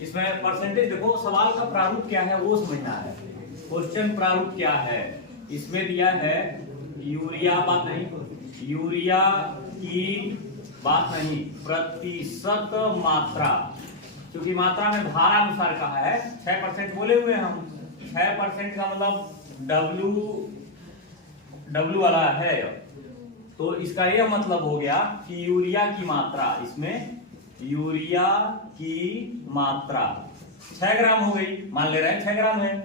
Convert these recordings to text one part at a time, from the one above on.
इसमें परसेंटेज देखो, सवाल का प्रारूप क्या है वो समझना है। क्वेश्चन प्रारूप क्या है, इसमें दिया है यूरिया, बात नहीं, यूरिया की बात नहीं, प्रतिशत मात्रा, क्योंकि मात्रा में भार अनुसार कहा है 6% बोले हुए हम, 6% का मतलब W वाला है, तो इसका यह मतलब हो गया कि यूरिया की मात्रा, इसमें यूरिया की मात्रा 6 ग्राम हो गई, मान ले रहे हैं 6 ग्राम है,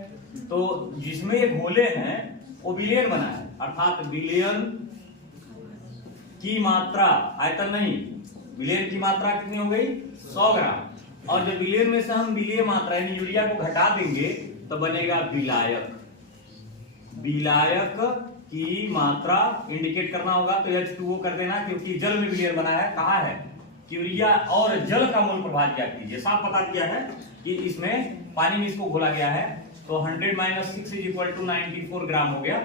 तो जिसमें ये घोले हैं वो बिलियन बना है, अर्थात बिलियन की मात्रा, आयतन नहीं, बिलियन की मात्रा कितनी हो गई 100 ग्राम, और जब बिलियन में से हम बिलियन मात्रा यानी यूरिया को घटा देंगे तो बनेगा विलायक। विलायक की मात्रा इंडिकेट करना होगा तो H2O कर देना, क्योंकि जल में विलयन बना है, कहा है यूरिया और जल का मूल प्रभाव क्या कीजिए, साफ बता दिया है कि इसमें पानी में इसको घोला गया है, तो 100 - 6 = 94 ग्राम हो गया।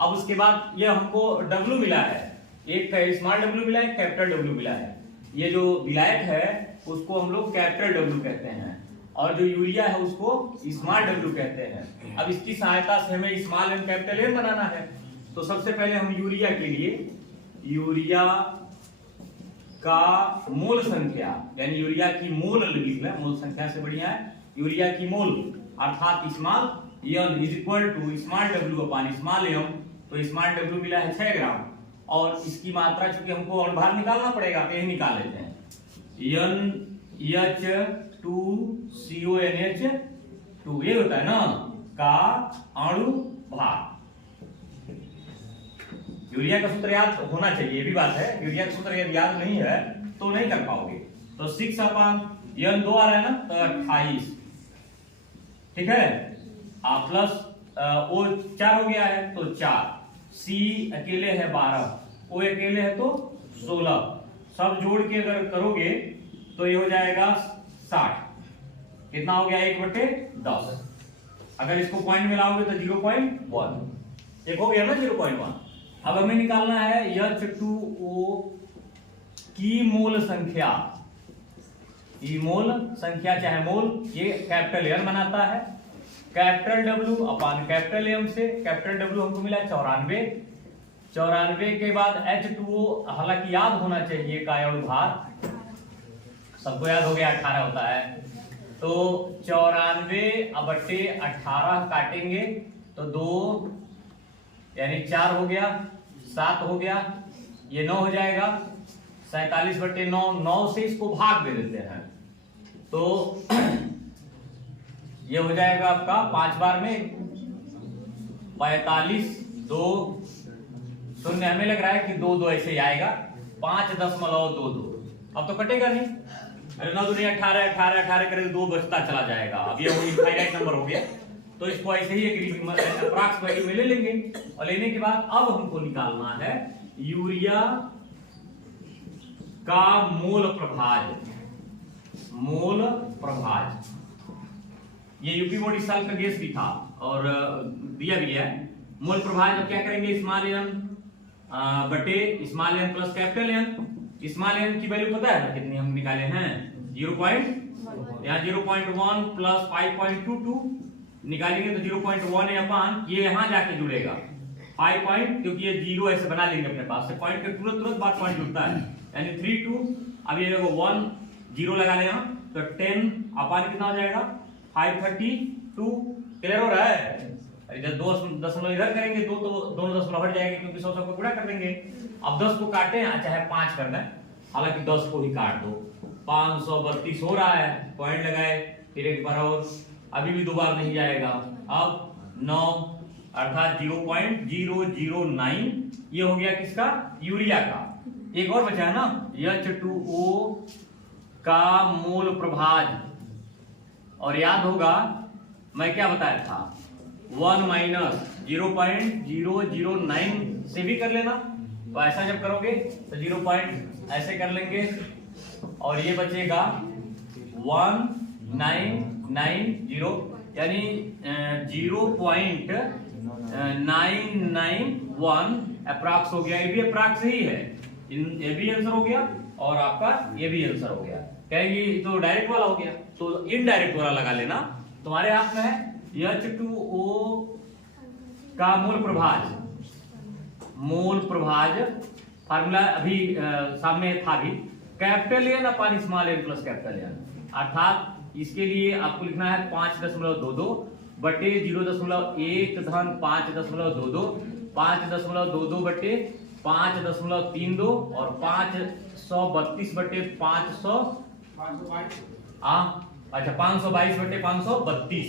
अब उसके बाद ये हमको W मिला है, एक स्मॉल W मिला है, कैपिटल W मिला है, ये जो विलायक है उसको हम लोग कैपिटल W कहते हैं, और जो यूरिया है उसको स्मॉल W कहते हैं। अब इसकी सहायता से हमें स्मॉल एम कैपिटल एम बनाना है, तो सबसे पहले हम यूरिया के लिए यूरिया का मोल संख्या यानी यूरिया की मोल लिख लें, मोल संख्या से बढ़िया है यूरिया की मोल, अर्थात small n = small W upon small m, तो स्मॉल W मिला है 6 ग्राम, और इसकी मात्रा चूंकि हमको और बाहर निकालना पड़ेगा तो यही निकाल लेते हैं, NH2CONH2 ये होता है ना का अणु भार। यूरिया का सूत्र याद होना चाहिए, ये भी बात है, यूरिया का सूत्र यदि याद नहीं है तो नहीं कर पाओगे। तो 6/n 2 आ रहा है ना, तो 28, ठीक है, प्लस O 4 हो गया है तो 4, C अकेले है 12, O अकेले है तो 16, सब जोड़ के अगर करोगे तो ये हो जाएगा 60, कितना हो गया 1/10, अगर इसको पॉइंट में लाओगे तो 0.1, एक हो गया ना 0.1। अब हमें निकालना है H2O की मोल संख्या, मोल संख्या चाहे मोल, ये कैपिटल N बनाता है, capital W upon capital M से, कैपिटल W हमको मिला 94, 94 के बाद H2O, हालांकि याद होना चाहिए का अणु भार, सबको याद हो गया 18 होता है, तो 94/18 काटेंगे तो 2 यानी 4 हो गया, 7 हो गया, ये 9 हो जाएगा, 47/9, 9 से इसको भाग दे देते हैं तो ये हो जाएगा आपका 5 बार में 45, 2 शून्य, हमें लग रहा है कि 2 2 ऐसे ही आएगा, 5.22, अब तो कटेगा नहीं, अरे 9 दूनी 18, 18 18 करेंगे 2 बचता चला जाएगा, अब ये इनफाइनाइट नंबर हो गया, तो इसको ऐसे ही एक अप्रॉक्स वैल्यू में ले लेंगे, और लेने के बाद अब हमको निकालना है यूरिया का मोल प्रभाज, मोल प्रभाज, ये यूपी बोर्ड इस साल का गेस भी था और दिया भी है, मोल प्रभाज। अब क्या करेंगे, स्मॉल n बटे small n plus capital N, small n की वैल्यू पता है ना कितनी हम निकाले हैं, 0.1 प्लस 5.22 निकालेंगे तो 0.1 अपॉन ये यहां जाके जुड़ेगा 5 पॉइंट, क्योंकि ये 0 ऐसे बना लेंगे अपने पास से, पॉइंट के तुरंत बाद पॉइंट जुड़ता है, यानी 3 2, अब ये देखो 1 0 लगा लेना तो 10 अपॉन कितना हो जाएगा 532, क्लियर हो रहा है। इधर 2 दशमलव इधर करेंगे तो दोनों दशमलव हट जाएंगे, क्योंकि 100 को गुणा कर देंगे। अब 10 को काटे चाहे 5 करना है, हालांकि 10 को ही काट दो, 532 हो रहा है, पॉइंट लगाए, फिर एक बार और, अभी भी 2 बार नहीं जाएगा, अब 9 अर्थात 0.009, ये हो गया किसका, यूरिया का। एक और बचा है ना, H2O का मोल प्रभाज, और याद होगा मैं क्या बताया था, 1 - 0.009 से भी कर लेना, तो ऐसा जब करोगे तो 0 पॉइंट ऐसे कर लेंगे, और ये बचेगा 1990, यानी 0.991 अप्रॉक्स हो गया, ये भी अप्रॉक्स ही है, ये भी आंसर हो गया और आपका ये भी आंसर हो गया, कहेंगे तो डायरेक्ट वाला हो गया। तो इनडायरेक्ट वाला लगा लेना। तुम्हारे हाथ में है H2O का मोल प्रभाज फार्मूला अभी सामने था भी, कैपिटल एन अपन small N plus capital N, अर्थात इसके लिए आपको लिखना है 5.22 बटे 0.1 धन 5.22, 5.22 बटे 5.32 और 532 बटे 500 अच्छा 522 बटे 532।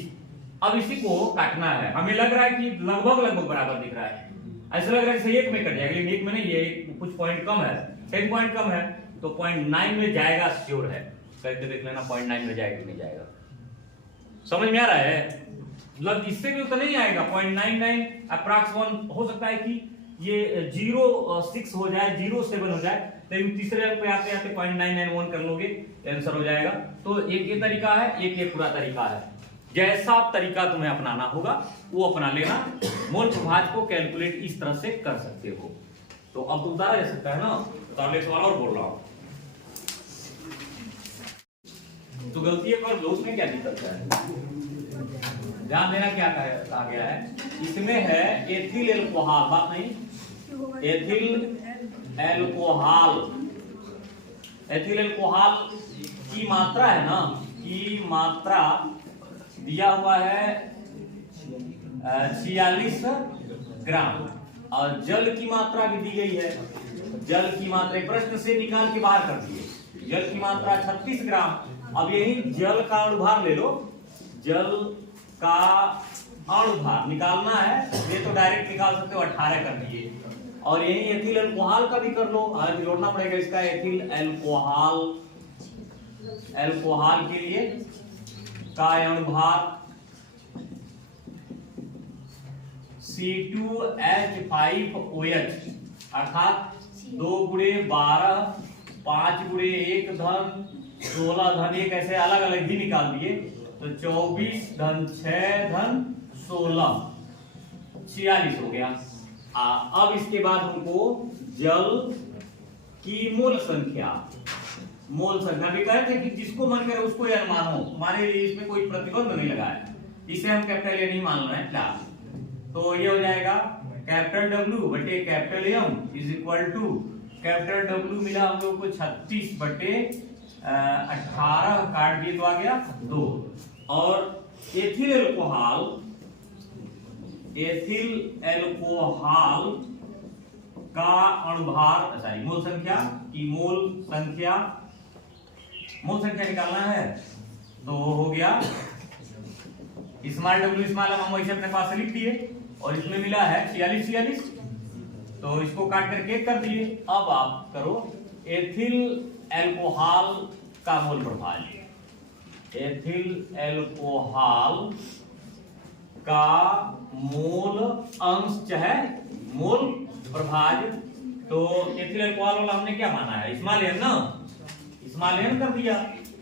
अब इसी को काटना है। हमें लग रहा है कि लगभग बराबर दिख रहा है, ऐसा लग रहा है जैसे एक में कट जाएगा, लेकिन एक में नहीं, ये कुछ पॉइंट कम है, 10 पॉइंट कम है, तो 0.9 में जाएगा, श्योर है। करके देख लेना 0.9 में जाएगा कि नहीं जाएगा। समझ में आ रहा है? मतलब इससे भी तो नहीं आएगा 0.99 अप्रॉक्स 1 हो सकता है कि ये 0.6 हो जाए, 0.7 हो जाए, लेकिन तीसरे अंक पे आते आते 0.991 कर लोगे, आंसर हो जाएगा। तो एक ये तरीका है, एक ये पूरा तरीका है। जैसा तरीका तुम्हें अपनाना होगा वो अपना लेना। मोल प्रभाज को कैलकुलेट इस तरह से कर सकते हो। तो अब तुम उतारा जा सकता है ना, तो एक सवाल और बोल रहा हूं, तो गलती कर लो, उसमें क्या दिक्कत है? ध्यान देना क्या कहा गया है, इसमें है एथिल एल्कोहल, बात नहीं, एथिल एल्कोहल की मात्रा है ना, की मात्रा दिया हुआ है 46 ग्राम, और जल की मात्रा भी दी गई है। जल की मात्रा प्रश्न से निकाल के बाहर कर दिए, जल की मात्रा 36 ग्राम। अब यही जल का अणुभार ले लो, जल का अणुभार निकालना है, ये तो डायरेक्ट निकाल सकते हो, 18 कर दिए। और यही एथिल एल्कोहल का भी कर लो, हालांकि जोड़ना पड़ेगा इसका, एथिल एल्कोहल के लिए का अणुभार C2H5OH, अर्थात 2 गुणे 12, 5 गुणे 1 धन 16 धन 1, ऐसे अलग अलग ही निकाल दिए, तो 24 धन 6 धन 16, 46 हो गया। अब इसके बाद हमको जल की मोल संख्या भी कहे थे कि जिसको मन करे उसको यह मानो, हमारे लिए इसमें कोई प्रतिबंध नहीं लगा है, इसे हम कैपिटल ए नहीं मान रहे हैं फिलहाल। तो ये हो जाएगा कैपिटल W बटे capital M is equal to, capital W मिला हम लोग को 36 बटे 18, काट दिए तो आ गया 2, और एथिल एल्कोहल का अणुभार, सॉरी मोल संख्या निकालना है। तो हो गया स्मॉल w स्मॉल हम वैसे अपने पास लिख दिए, और इसमें मिला है 46, तो इसको काट करके कर दिए। अब आप करो एथिल एल्कोहल का मोल प्रभाज, एथिल एल्कोहल का मोल अंश चाहे मोल प्रभाज। तो एथिल एल्कोहल वाला हमने क्या माना है, स्मॉल एन ना, स्मॉल एन कर दिया,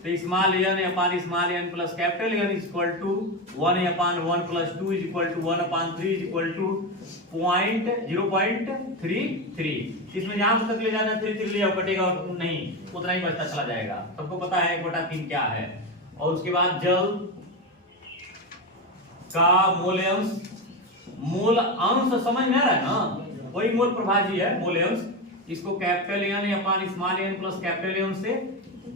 तो small N upon small N plus capital N is equal to 1 upon 1 plus 2 is equal to 1 upon 3 is equal to 0.33। इसमें जहां तक ले जाना 33 ले जाओ, कटेगा नहीं, उतना ही बचता चला जाएगा। सबको पता है 1/3 क्या है। और उसके बाद जल का मोल अंश समझ में आ रहा है ना, वही मोल प्रभाजी है मोल अंश। इसको capital N upon small N plus capital N से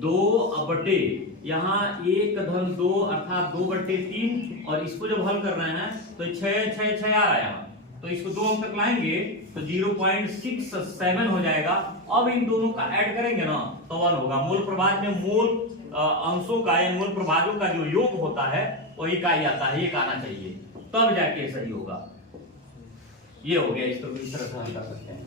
2 बटे यहाँ 1 धन 2 अर्थात 2/3, और इसको जब हल करना है तो 6 आ रहा है यहाँ, तो इसको 2 अंक तक लाएंगे तो 0.67 हो जाएगा। अब इन दोनों का ऐड करेंगे ना तो 1 होगा। मोल प्रभाज में मोल अंशों का या मोल प्रभाजों का जो योग होता है वही का ही आता है, एक आना चाहिए, तब जाके सही होगा। ये हो गया, इस तरह से हम कर सकते हैं।